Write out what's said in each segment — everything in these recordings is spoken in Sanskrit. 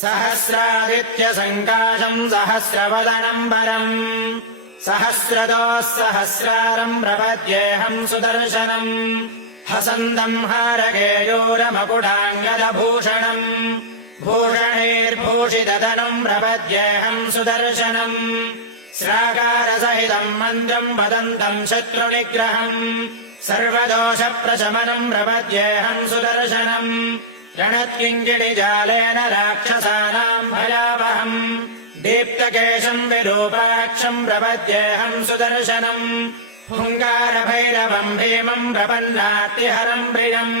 सहस्रादित्यसङ्काशम् सहस्रवदनम् वरम् सहस्रदोः सहस्रारम् प्रपद्येऽहम् सुदर्शनम् हसन्दम् हारकेयूरमकुटाङ्गदभूषणम् भूषणैर्भूषितधनुम् प्रपद्येऽहम् सुदर्शनम् स्राकारसहितम् मन्द्रम् वदन्तम् शत्रुनिग्रहम् सर्वदोषप्रशमनम् प्रपद्येऽहम् सुदर्शनम् रणत्किङ्किणिजालेन राक्षसानाम् भयावहम् दीप्तकेशम् विरूपाक्षम् प्रपद्येऽहम् सुदर्शनम् हुङ्कारभैरवम् भीमम् प्रपन्नार्तिहरम् प्रियम्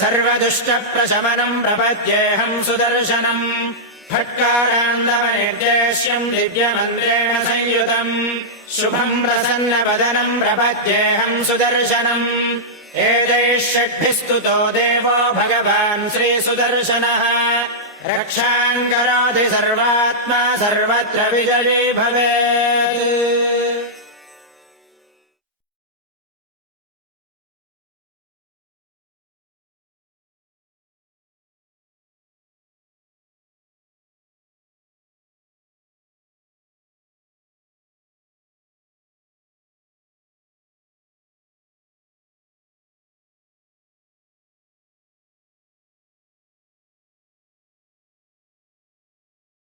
सर्वदुष्टप्रशमनम् प्रपद्येऽहम् सुदर्शनम् फट्कारान्दवनिर्देश्यम् दिव्यमन्त्रेण संयुतम् शुभम् प्रसन्नवदनम् प्रपद्येऽहम् सुदर्शनम् एतैः षड्भिस्तुतो देवो भगवान् श्रीसुदर्शनः रक्षाम् करोति सर्वात्मा सर्वत्र विजयी भवेत्।